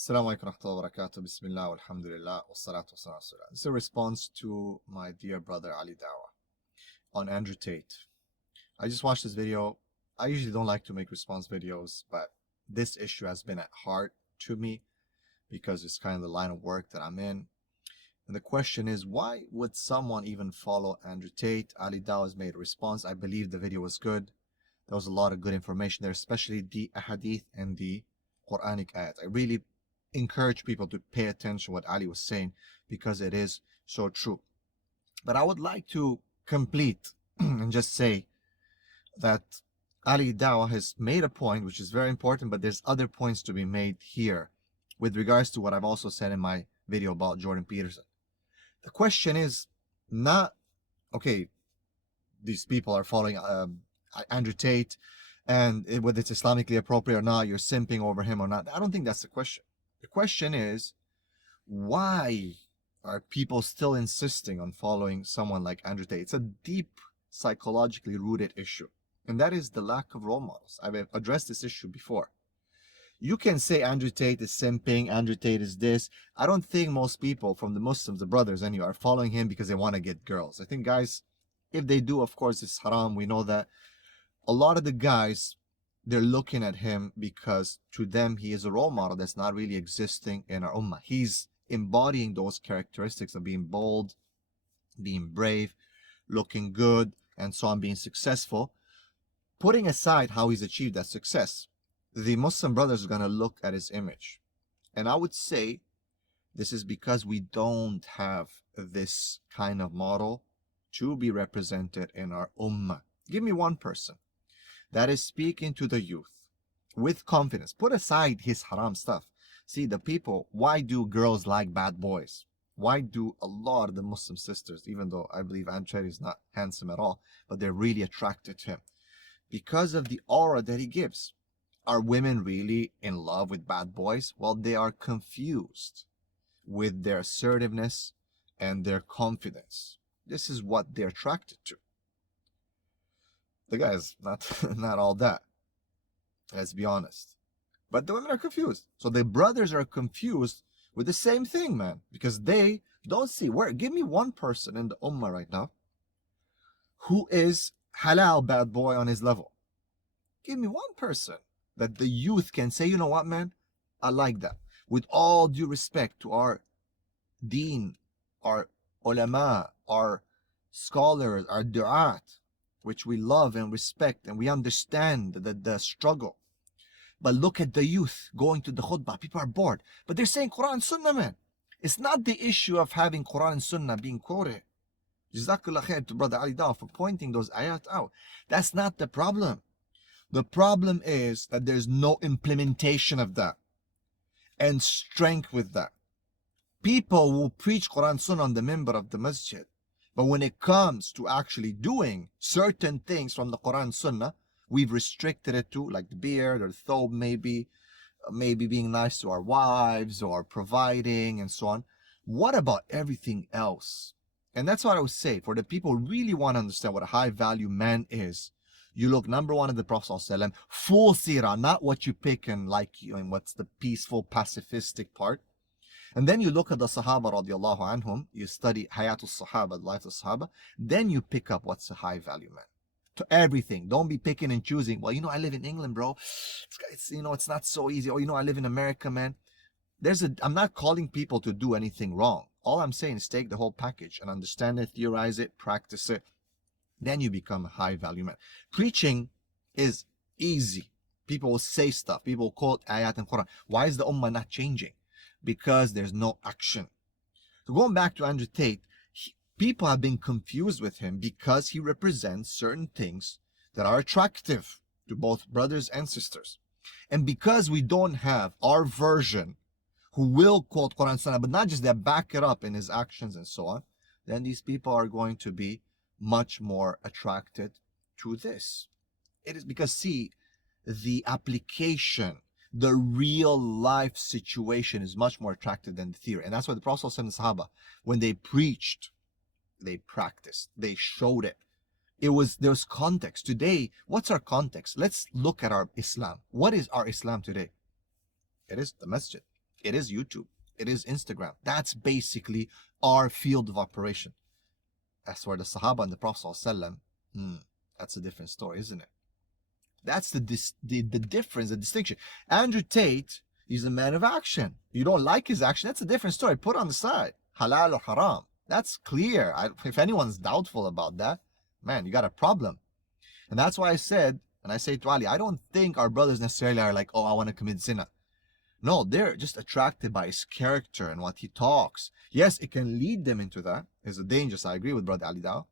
Assalamu alaikum warahmatullahi wabarakatuh. Bismillah, alhamdulillah, wassalatu wassalamu ala rasulillah. This is a response to my dear brother Ali Dawa on Andrew Tate. I just watched this video. I usually don't like to make response videos, but this issue has been at heart to me because it's kind of the line of work that I'm in. And the question is, why would someone even follow Andrew Tate? Ali Dawa has made a response. I believe the video was good. There was a lot of good information there, especially the ahadith and the Quranic ayat. I really encourage people to pay attention to what Ali was saying because it is so true. But I would like to complete and just say that Ali Dawa has made a point which is very important, but there's other points to be made here with regards to what I've also said in my video about Jordan Peterson. The question is not, okay, these people are following Andrew Tate, and whether it's Islamically appropriate or not, you're simping over him or not. I don't think that's the question. The question is, why are people still insisting on following someone like Andrew Tate? It's a deep psychologically rooted issue, and that is the lack of role models. I've addressed this issue before. You can say Andrew Tate is simping, Andrew Tate is this. I don't think most people from the Muslims, the brothers anyway, are following him because they want to get girls. I think guys, if they do, of course, it's haram. We know that. A lot of the guys, they're looking at him because to them he is a role model that's not really existing in our ummah. He's embodying those characteristics of being bold, being brave, looking good, and so on, being successful. Putting aside how he's achieved that success, the Muslim brothers are going to look at his image. And I would say this is because we don't have this kind of model to be represented in our ummah. Give me one person that is speaking to the youth with confidence. Put aside his haram stuff. See, the people, why do girls like bad boys? Why do a lot of the Muslim sisters, even though I believe Andrew is not handsome at all, but they're really attracted to him? Because of the aura that he gives. Are women really in love with bad boys? Well, they are confused with their assertiveness and their confidence. This is what they're attracted to. The guy's not all that, let's be honest. But the women are confused. So the brothers are confused with the same thing, man, because they don't see where. Give me one person in the ummah right now who is halal bad boy on his level. Give me one person that the youth can say, you know what, man, I like that. With all due respect to our deen, our ulama, our scholars, our du'at, which we love and respect, and we understand the struggle. But look at the youth going to the khutbah. People are bored. But they're saying Quran and Sunnah, man. It's not the issue of having Quran and Sunnah being quoted. Jazakallah khair to Brother Ali Dawa for pointing those ayat out. That's not the problem. The problem is that there's no implementation of that and strength with that. People will preach Quran and Sunnah on the member of the masjid. But when it comes to actually doing certain things from the Quran and Sunnah, we've restricted it to, like the beard or the thobe, maybe being nice to our wives or providing and so on. What about everything else? And that's what I would say. For the people who really want to understand what a high value man is, you look, number one, at the Prophet ﷺ, full seerah, not what you pick and like you and what's the peaceful, pacifistic part. And then you look at the Sahaba radiallahu anhum, you study Hayatul Sahaba, the life of Sahaba, then you pick up what's a high value man. To everything. Don't be picking and choosing. Well, I live in England, bro. It's not so easy. Or, I live in America, man. I'm not calling people to do anything wrong. All I'm saying is take the whole package and understand it, theorize it, practice it. Then you become a high value man. Preaching is easy. People will say stuff. People will quote ayat and Quran. Why is the ummah not changing? Because there's no action. So going back to Andrew Tate, people have been confused with him because he represents certain things that are attractive to both brothers and sisters. And because we don't have our version who will quote Quran and Sunnah, but not just that, back it up in his actions and so on, then these people are going to be much more attracted to this. It is because, see, the application, the real life situation is much more attractive than the theory. And that's why the Prophet ﷺ and the Sahaba, when they preached, they practiced, they showed it. There was context. Today, what's our context? Let's look at our Islam. What is our Islam today? It is the masjid. It is YouTube. It is Instagram. That's basically our field of operation. As for the Sahaba and the Prophet ﷺ, that's a different story, isn't it? That's the difference, the distinction. Andrew Tate, he's a man of action. You don't like his action, that's a different story. Put it on the side. Halal or haram. That's clear. If anyone's doubtful about that, man, you got a problem. And that's why I said, and I say to Ali, I don't think our brothers necessarily are like, oh, I want to commit zina. No, they're just attracted by his character and what he talks. Yes, it can lead them into that. It's a dangerous. I agree with Brother Ali Dawah.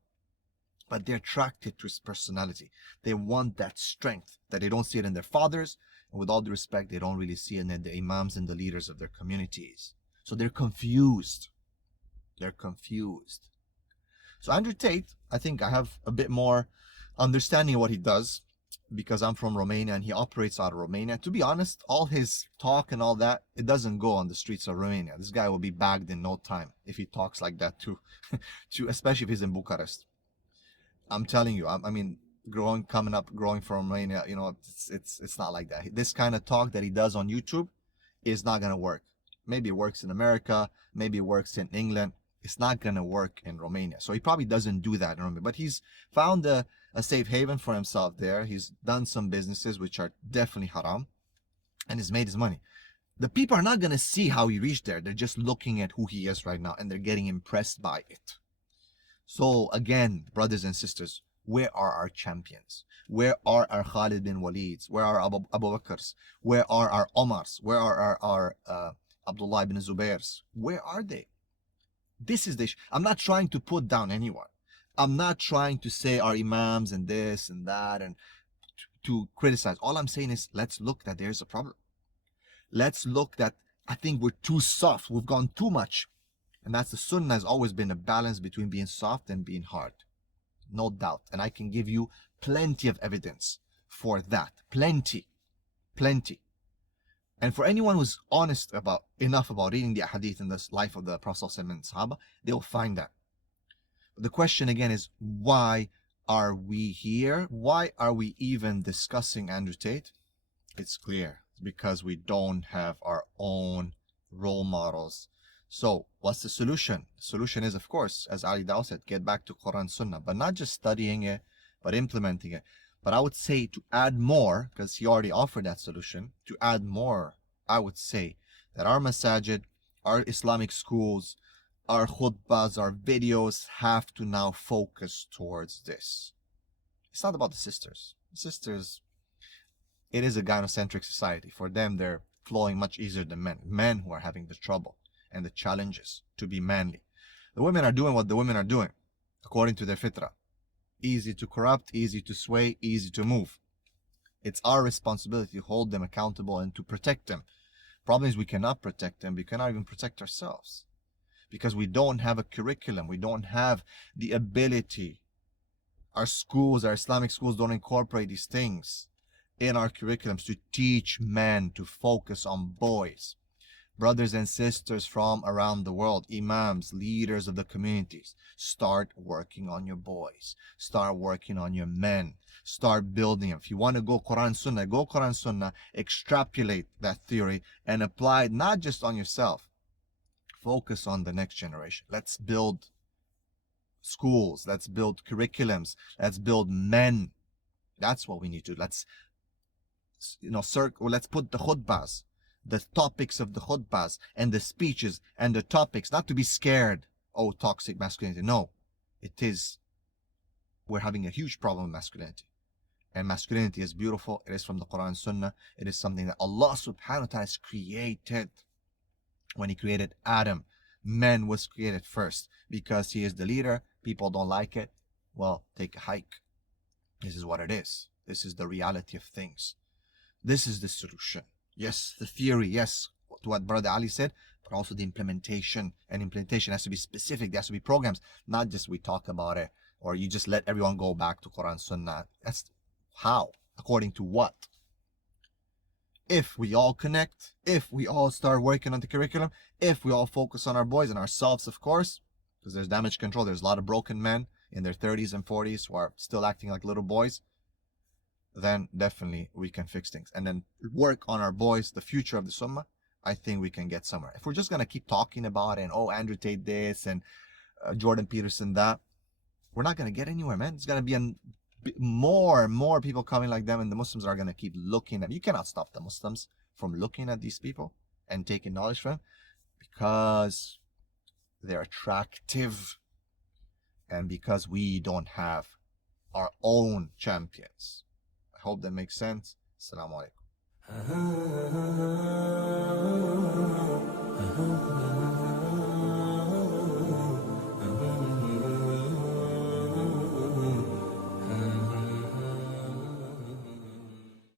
But they're attracted to his personality. They want that strength that they don't see it in their fathers. And with all due respect, they don't really see it in the imams and the leaders of their communities. So they're confused. They're confused. So Andrew Tate, I think I have a bit more understanding of what he does, because I'm from Romania and he operates out of Romania. To be honest, all his talk and all that, it doesn't go on the streets of Romania. This guy will be bagged in no time if he talks like that too, especially if he's in Bucharest. I'm telling you, I mean, growing from Romania, you know, it's not like that. This kind of talk that he does on YouTube is not gonna work. Maybe it works in America, maybe it works in England. It's not gonna work in Romania. So he probably doesn't do that in Romania, but he's found a safe haven for himself there. He's done some businesses which are definitely haram, and he's made his money. The people are not gonna see how he reached there. They're just looking at who he is right now, and they're getting impressed by it. So again, brothers and sisters, where are our champions? Where are our Khalid bin Walids? Where are Abu Bakrs? Where are our Omars? Where are our Abdullah ibn Zubairs? Where are they? This is the issue. I'm not trying to put down anyone. I'm not trying to say our imams and this and that and to criticize. All I'm saying is, let's look that there's a problem. Let's look that I think we're too soft. We've gone too much. And that's the sunnah has always been a balance between being soft and being hard. No doubt. And I can give you plenty of evidence for that. Plenty. And for anyone who's honest enough about reading the hadith in this life of the Prophet and Sahaba, they'll find that. But the question again is, why are we here? Why are we even discussing Andrew Tate? It's clear. It's because we don't have our own role models. So what's the solution? The solution is, of course, as Ali Dawah said, get back to Quran Sunnah, but not just studying it, but implementing it. But I would say to add more, because he already offered that solution, to add more, I would say that our masajid, our Islamic schools, our khutbahs, our videos have to now focus towards this. It's not about the sisters. Sisters, it is a gynocentric society. For them, they're flowing much easier than men. Men who are having the trouble and the challenges to be manly. The women are doing what the women are doing, according to their fitrah. Easy to corrupt, easy to sway, easy to move. It's our responsibility to hold them accountable and to protect them. Problem is we cannot protect them. We cannot even protect ourselves because we don't have a curriculum. We don't have the ability. Our schools, our Islamic schools don't incorporate these things in our curriculums to teach men to focus on boys. Brothers and sisters from around the world, imams, leaders of the communities, start working on your boys. Start working on your men. Start building them. If you want to go Quran Sunnah, extrapolate that theory and apply it not just on yourself. Focus on the next generation. Let's build schools. Let's build curriculums. Let's build men. That's what we need to do. Let's put the khutbahs, the topics of the khutbahs and the speeches and the topics, not to be scared, oh, toxic masculinity. No, it is, we're having a huge problem with masculinity. And masculinity is beautiful. It is from the Quran and Sunnah. It is something that Allah subhanahu wa ta'ala has created. When he created Adam, man was created first because he is the leader. People don't like it. Well, take a hike. This is what it is. This is the reality of things. This is the solution. Yes, the theory, yes, to what Brother Ali said, but also the implementation. And implementation has to be specific. There has to be programs, not just we talk about it or you just let everyone go back to Quran Sunnah. That's how? According to what? If we all connect, if we all start working on the curriculum, if we all focus on our boys and ourselves, of course, because there's damage control. There's a lot of broken men in their 30s and 40s who are still acting like little boys. Then definitely we can fix things and then work on our boys, the future of the Sunnah. I think we can get somewhere. If we're just going to keep talking about it and, oh, Andrew Tate this and Jordan Peterson that, we're not going to get anywhere, man. It's going to be more and more people coming like them, and the Muslims are going to keep looking at. You cannot stop the Muslims from looking at these people and taking knowledge from them because they're attractive and because we don't have our own champions. I hope that makes sense. Assalamu alaikum.